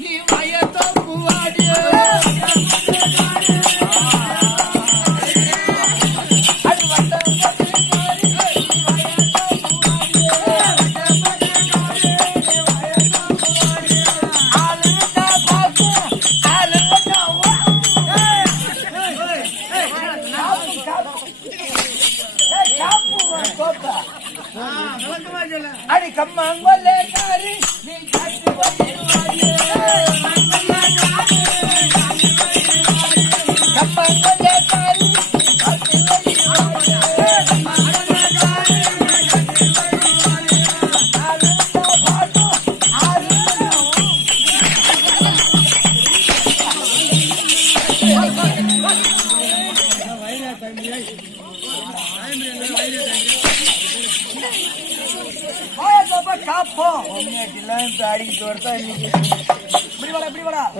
நீ வயத்தோ பூவாடியோ அடி கம்மாங்கொல்லே காரி நீ காட்டு கம்மாங்கொல்லே காரி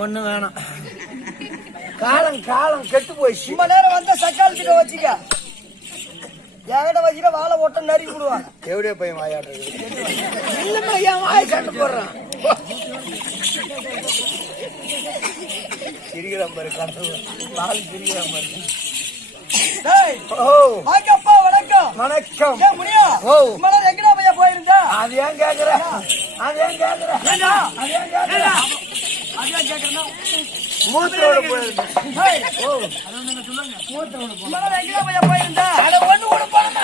ஒண்ணு வேணாம். காலம் காலம் கெட்டு போய் சும்மா நேரம் வந்த சக்காலத்துக்கு வச்சுக்க என்கிட்ட வச்சுக்க வாழை ஓட்ட நறி விடுவாங்க. எவ்வளோ பையன் வாயாடுறது இல்லைன்னா என் வாய் கண்டு போடுறான். சிரிக்கிற பாரு கண்டு வாழை சிரிக்கிற பாரு. வணக்கம் வணக்கம். எங்கடா பையா போயிருந்தா? அது ஏன் கேக்குற? அது ஏன் கேக்குற? மூத்தோட போயிருந்தேன். எங்கடா பையா போயிருந்தா? அட ஒண்ணு கூட போனமா?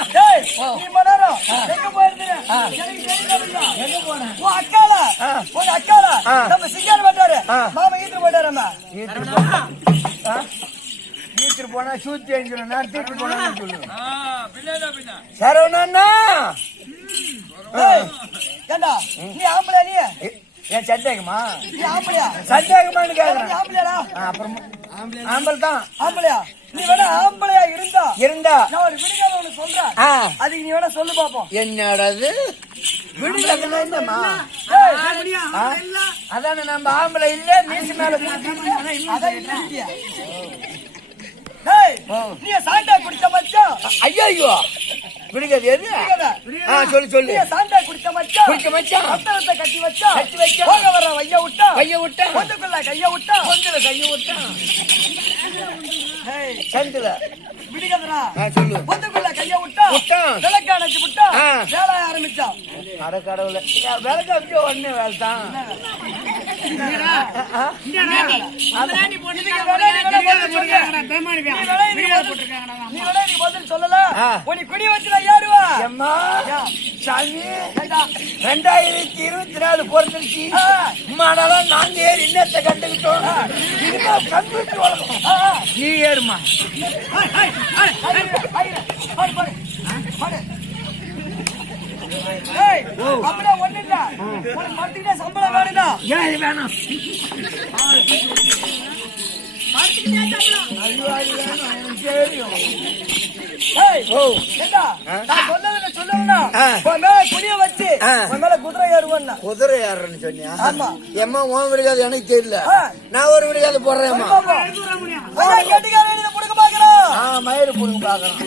நீ மலரம் எங்க போயிருந்தீங்க? எங்க போன? உன் அக்கால நம்ம சிங்காரம் பண்றாரு மாமா ஈத்து போயிட்டாரம்மா. ஈத்துட்டு போனா சூத்தி அஞ்சு நடத்திட்டு போனா சொல்லு. சரவணா ஏண்டா நீ ஆம்பளை? நீ ஏன் சந்தேகமா? நீ ஆம்பளையா? சந்தேகமானு கேக்குறேன். ஆம்பளையாடா? அப்புறம் ஆம்பளை தான். ஆம்பளையா? நீ வேணா ஆம்பளையா இருந்தா நான் ஒரு விடுகால ஒண்ணு சொல்றேன். அதுக்கு நீ வேணா சொல்லு பாப்போம். என்னடாது விடுகால என்னமா? அதானே நம்ம ஆம்பளை இல்ல நீசு மேல அதான் இல்ல. நீ சாண்டா குடிச்ச மச்சான். ஐயோ விடுகிறது எது? சொல்லு சொல்லு. சாண்டா குடிச்ச மச்சான் அத்தரத்தை கட்டி வச்சா போக வர வைய விட்டா பொந்துக்குள்ள கைய விட்டா சந்தில விடுகிறா. சொல்லு. பொந்துக்குள்ள கைய விட்டா விளக்கு அணைச்சு விட்டா வேலை ஆரம்பிச்சான். அட கடவுள விளக்கு அடிச்ச உடனே வேலை தான். சொல்லல உனி குடி வச்சுல ஏறுவா சாமி. 2024 பிறந்துருச்சு. மாடெல்லாம் நாங்க ஏறி இன்னத்தை கண்டுகிட்டோம். கண்டுபிடிச்சு வளர்க்கணும். நீ ஏறுமா? அப்படியே ஒண்ணு இல்ல மரத்துக்கிட்டே சம்பளம் வேணுதா? ஏன் வேணும்? குதிரை ஏறன்னு சொன்னியா? எம்மா உன் விடுகாது எனக்கு தெரியல. நான் ஒரு விடுகாது போடுறேன். மயிறு புடுங்க பாக்குறோம்.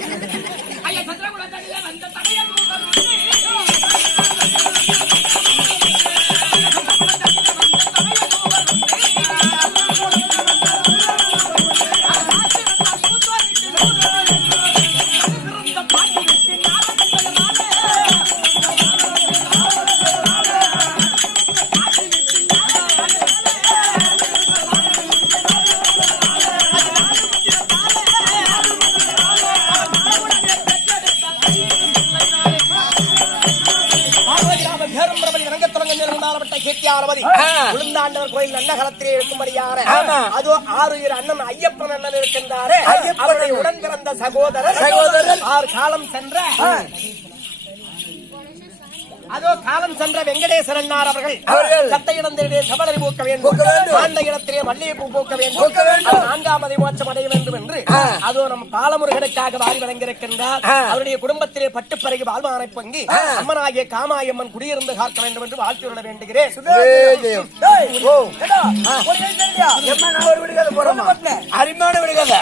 உளுந்தாண்டவர் கோயில் நல்ல காலத்திலே இருக்கும்படியான அதோ 6 அண்ணன் ஐயப்பன் அண்ணன் இருக்கின்றாரே. அவருடைய உடன் பிறந்த சகோதரர் 6 காலம் சென்ற அதோ காலம் சென்ற வெங்கடேஸ்வரன் அவர்கள் சட்ட இடத்திலே சபலரை போக்க வேண்டும், ஆண்ட இடத்திலே மல்லிகைப்பூ போக்க வேண்டும், 4ஆம் மோட்சம் அடைய வேண்டும் என்று அதோ நம் பாலமுருகனுக்காக வாரி வழங்கியிருக்கின்றார். அவருடைய குடும்பத்திலே பட்டுப்பறைக்கு வாழ்வானை பொங்கி அம்மனாகிய காமாயம்மன் குடியிருந்து காக்க வேண்டும் என்று வாழ்த்துள்ள வேண்டுகிறேன். அருமையான விடுகிறது.